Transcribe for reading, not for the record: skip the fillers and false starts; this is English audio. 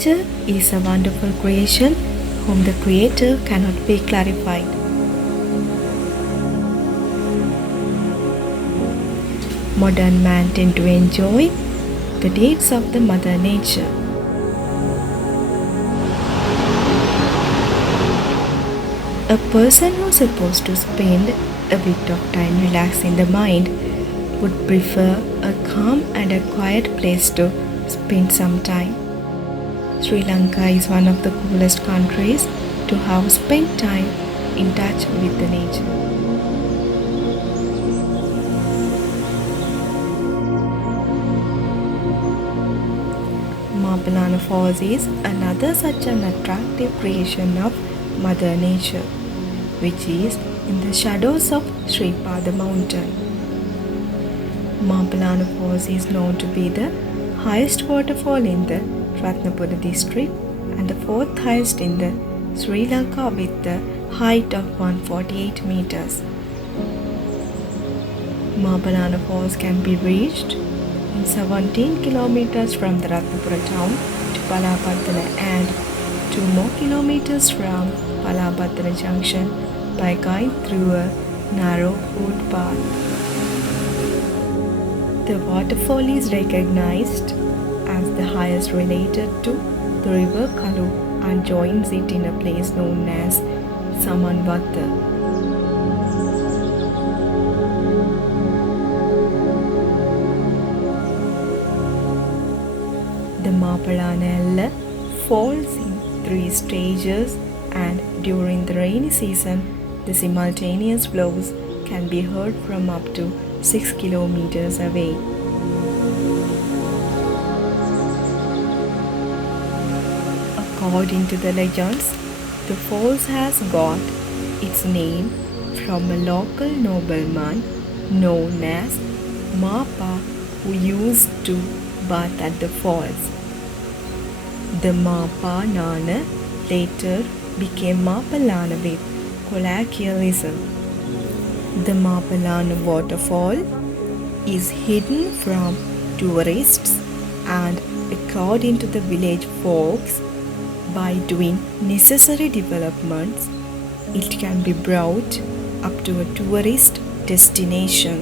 nature is a wonderful creation whom the creator cannot be clarified. Modern man tend to enjoy the deeds of the mother nature. A person who's supposed to spend a bit of time relaxing the mind would prefer a calm and a quiet place to spend some time. Sri Lanka is one of the coolest countries to have spent time in touch with the nature. Mapalana Falls is another such an attractive creation of Mother Nature, which is in the shadows of Sri Pada mountain. Mapalana Falls is known to be the highest waterfall in the Ratnapura district and the fourth highest in the Sri Lanka with the height of 148 meters. Mapalana Falls can be reached in 17 kilometers from the Ratnapura town to Palapatana and 2 more kilometers from Palapatana junction by going through a narrow footpath. The waterfall is recognized as the highest related to the river Kalu and joins it in a place known as Samanvatha. The Mapalana falls in 3 stages, and during the rainy season, the simultaneous flows can be heard from up to 6 kilometers away. According to the legends, the falls has got its name from a local nobleman known as Mapa who used to bath at the falls. The Mapalana later became Mapalana with colloquialism. The Mapalana Waterfall is hidden from tourists, and according to the village folks, by doing necessary developments, it can be brought up to a tourist destination.